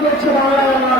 get to my.